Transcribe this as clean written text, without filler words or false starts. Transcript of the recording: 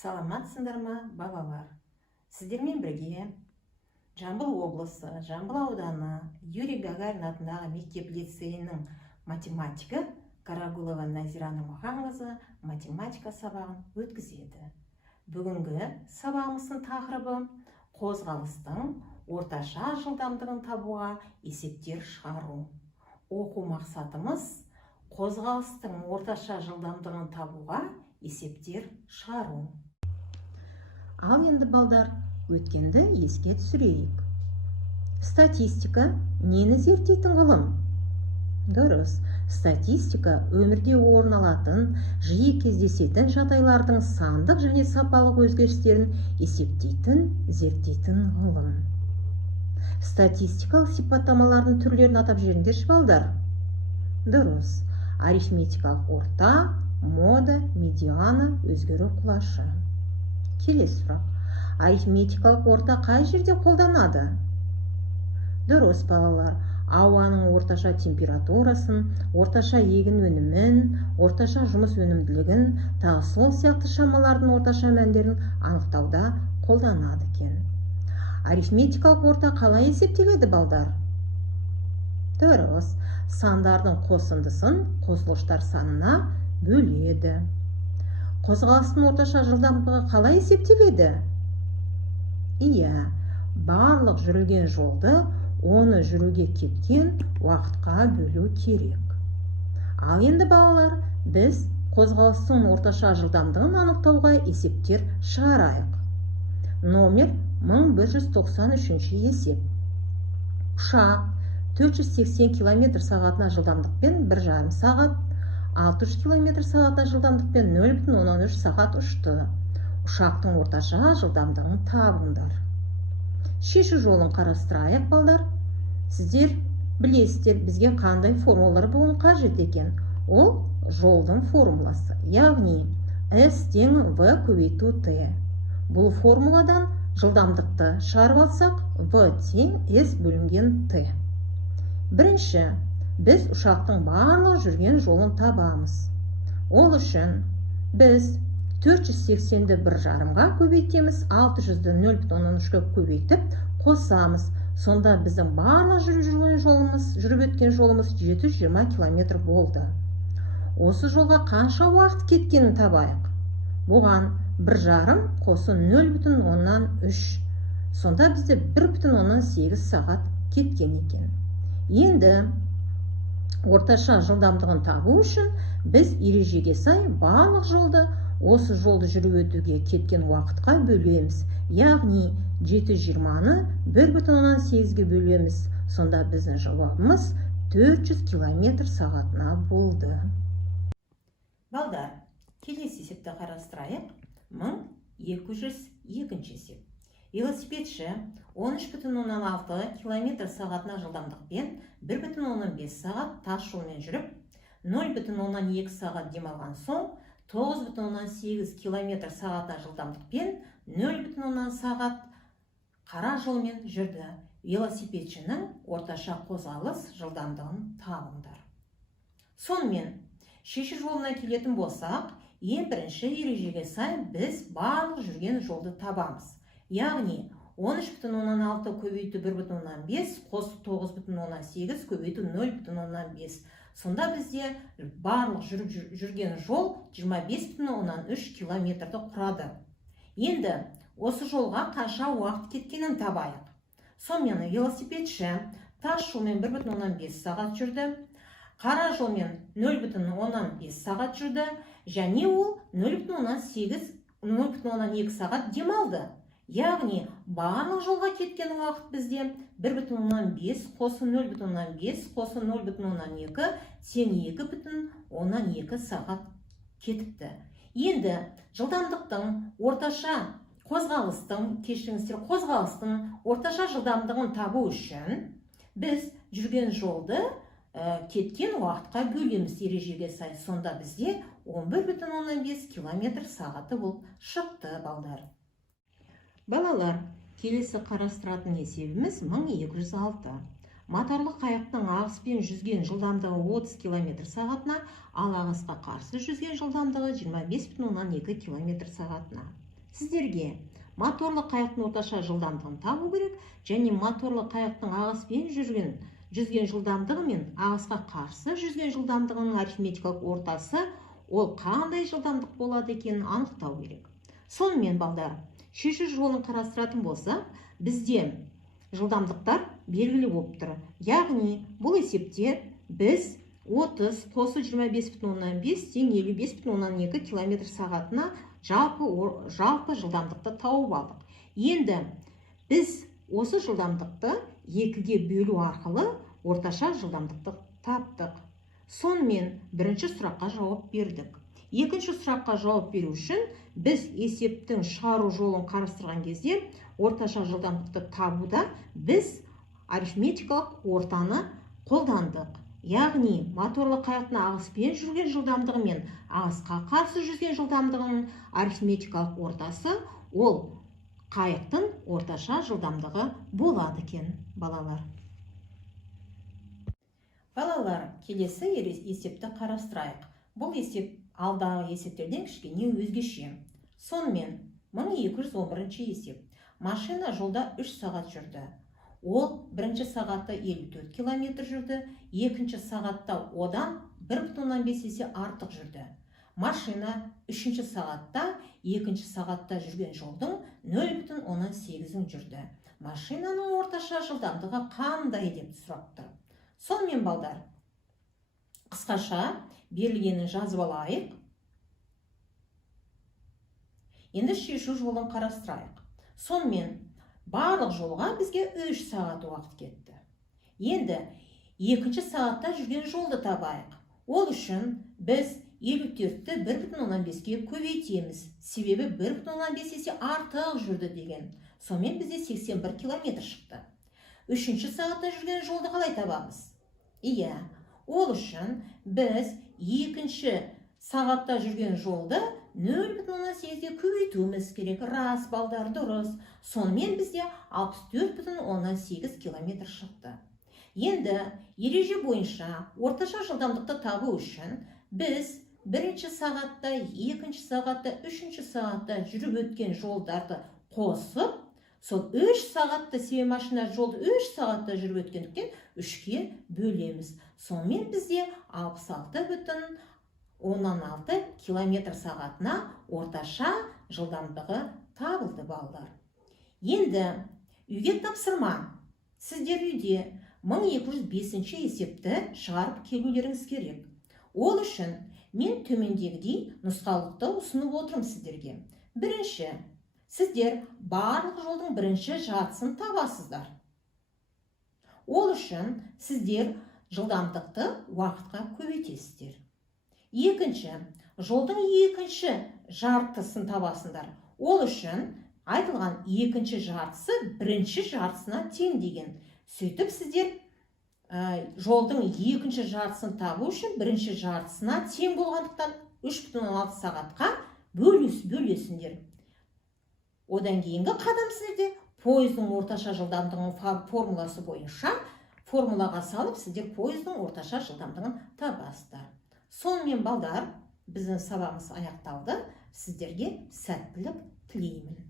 Саламатсыңдар ма, балалар? Сіздермен бірге Жамбыл облысы, Жамбыл ауданы Юрий Гагарин атындағы мектеп-лицейінің математигі Карагулова Назира Нұрмұханқызы математика сабағын өткізеді. Бүгінгі сабағымыздың тақырыбы қозғалыстың орташа жылдамдығын табуға есептер шығару. Оқу мақсатымыз қозғалыстың орташа жылдамдығын табуға есептер шығару. Ал енді балдар, өткенді еске түсірейік. Статистика нені зерттейтін ғылым? Дұрыс, статистика өмірде орын алатын, жиі кездесетін жағдайлардың сандық және сапалық өзгерістерін есептейтін, зерттейтін ғылым. Статистикалық сипаттамалардың түрлерін атап жіберіңдерші балдар. Дұрыс, арифметикалық орта, мода, медиана, өзгеру құлашы. Келесі сұрақ. Арифметикалық орта қай жерде қолданады? Дұрыс, балалар. Ауаның орташа температурасын, орташа егін өнімін, орташа жұмыс өнімділігін, тағы сол сияқты шамалардың орташа мәндерін анықтауда қолданады екен. Арифметикалық орта қалай есептеледі, балдар? Дұрыс. Сандардың қосындысын қосылғыштар санына бөледі. Қозғалыстың орташа жылдамдығы қалай есептеледі? Иә, барлық жүрілген жолды оны жүруге кеткен уақытқа бөлу керек. Ал енді балалар, біз қозғалыстың орташа жылдамдығын анықтауға есептер шығарайық. Номер 1193 есеп. Ұшақ 480 км сағатына жылдамдықпен 1,5 сағат, 600 км сағатына жылдамдықпен 0,13 сағат ұшты. Ұшақтың орташа жылдамдығын табыңдар. Шешу жолын қарастырайық, балдар. Сіздер білесіздер, бізге қандай формулалар болуы қажет екен? Ол жолдың формуласы, яғни S тең V көбейту T. Бұл формуладан жылдамдықты шығарып алсақ, V тең S бөлінген T. Бірінші, біз ұшақтың барлық жүрген жолын табамыз. Ол үшін біз 480-ді 1,5-ға көбейтеміз, 600-ді 0,13-ға көбейтіп қосамыз. Сонда біздің барлық жүріп өткен жолымыз 720 км болды. Осы жолға қанша уақыт кеткенін табайық. Бұған 1,5 қосы 0,3. Сонда бізде 1,8 сағат кеткен екен. Енді орташа жылдамдығын табу үшін біз ережеге сай барлық жолды осы жолды жүріп өтуге кеткен уақытқа бөлеміз. Яғни 720-ны 1,8-ге бөлеміз. Сонда біздің жауабымыз 400 км сағатына болды. Балдар, келесі есепті қарастырайық. 1202 есеп. Велосипедші 13,6 км сағатына жылдамдықпен 1,15 сағат тас жолмен жүріп, 0,2 сағат демалған соң, 9,8 км сағатына жылдамдықпен 0,10 сағат қара жолмен жүрді. Велосипедшінің орташа қозғалыс жылдамдығын табыңдар. Сонымен, шешу жолына келетін болсақ, ең бірінші ережеге сай біз барлық жүрген жолды табамыз. Яғни 13,6 көбейту 1,15 қосу 9,8 көбейту 0,15. Сонда бізде барлық жүрген жол 25,3 км құрады. Енді осы жолға қанша уақыт кеткенін табайық. Сонымен велосипедші тас жолмен 1,15 сағат жүрді, қара жолмен 0,15 сағат жүрді, және ол 0,2 сағат демалды. Яғни барлық жолға кеткен уақыт бізде 1,15 қосы 0,15 қосы 0,2 тең 2,2 сағат кетіпті. Енді жылдамдықтың орташа қозғалыстың орташа жылдамдығын табу үшін біз жүрген жолды кеткен уақытқа бөлеміз ережеге сай. Сонда бізде 11,15 км сағаты болып шықты, балдар. Балалар, келесі қарастыратын есебіміз 1206. Моторлы қайықтың ағыспен жүзген жылдамдығы 30 км сағатына, ал ағысқа қарсы жүзген жылдамдығы 25,2 км сағатына. сіздерге моторлы қайықтың орташа жылдамдығын табу керек, және моторлы қайықтың ағыспен жүзген жылдамдығы мен ағысқа қарсы жүзген жылдамдығының арифметикалық ортасы ол қандай жылдамдық болады екенін анықтау керек. Сонымен балдар, шешу жолын қарастыратын болсақ, бізде жылдамдықтар белгілі болып тұр. Яғни бұл есепте біз 30 қосы 25,5 тең 55,2 км сағатына жалпы жылдамдықты тауып алдық. Енді біз осы жылдамдықты 2-ге бөлу арқылы орташа жылдамдықты таптық. Сонымен бірінші сұраққа жауап бердік. Екінші сұраққа жауап беру үшін біз есептің шығару жолын қарастырған кезде орташа жылдамдықты табуда біз арифметикалық ортаны қолдандық. Яғни моторлы қайықтың ағыспен жүрген жылдамдығы мен ағысқа қарсы жүрген жылдамдығының арифметикалық ортасы ол қайықтың орташа жылдамдығы болады екен, балалар. Балалар, келесі есепті қарастырайық. Бұл есеп алдағы есептерден кішкене өзгеше. Сонымен 1211 есеп. Машина жолда 3 сағат жүрді. Ол бірінші сағатта 54 км жүрді, екінші сағатта одан 1,5 есе артық жүрді. Машина үшінші сағатта, екінші сағатта жүрген жолдың 0,8 жүрді. Машинаның орташа жылдамдығы қандай деп сұрап тұр. Сонымен балдар, қысқаша берілгенін жазып алайық. Енді шешу жолын қарастырайық. Сонымен барлық жолға бізге 3 сағат уақыт кетті. Енді екінші сағатта жүрген жолды табайық. Ол үшін біз 54-ті 1,15-ге көбейтеміз. Себебі 1,15 есе артық жүрді деген. Сонымен бізде 81 км шықты. Үшінші сағатта жүрген жолды қалай табамыз? Иә, ол үшін біз екінші сағатта жүрген жолды 0,8-ге көбейтуіміз керек. Рас, балдар, дұрыс. Сонымен бізде 64,8 км шықты. Енді ереже бойынша орташа жылдамдықты табу үшін біз бірінші сағатта, екінші сағатта, үшінші сағатта жүріп өткен жолдарды қосып, сол 3 сағатта себебі машина жолды 3 сағатта жүріп өткендіктен 3-ке бөлеміз. Сонымен бізде 66,6 км сағатына орташа жылдамдығы табылды, балдар. Енді үйге тапсырма. Сіздер үйде 1205 есепті шығарып келулеріңіз керек. Ол үшін мен төмендегідей нұсқаулықты ұсынып отырмын сіздерге. Бірінші, сіздер барлық жолдың бірінші жартысын табасыздар. Ол үшін сіздер жылдамдықты уақытқа көбейтесіздер. Екінші, жолдың екінші жартысын табасыңдар. Ол үшін айтылған екінші жартысы бірінші жартысына тең деген. Сөйтіп сіздер жолдың екінші жартысын табу үшін бірінші жартысына тең болғандықтан 3,6 сағатқа бөлесіңдер. Одан кейінгі қадам сіздерде пойыздың орташа жылдамдығының формуласы бойынша формулаға салып сіздер пойыздың орташа жылдамдығын табасыздар. Сонымен балдар, біздің сабағымыз аяқталды. Сіздерге сәттілік тілеймін.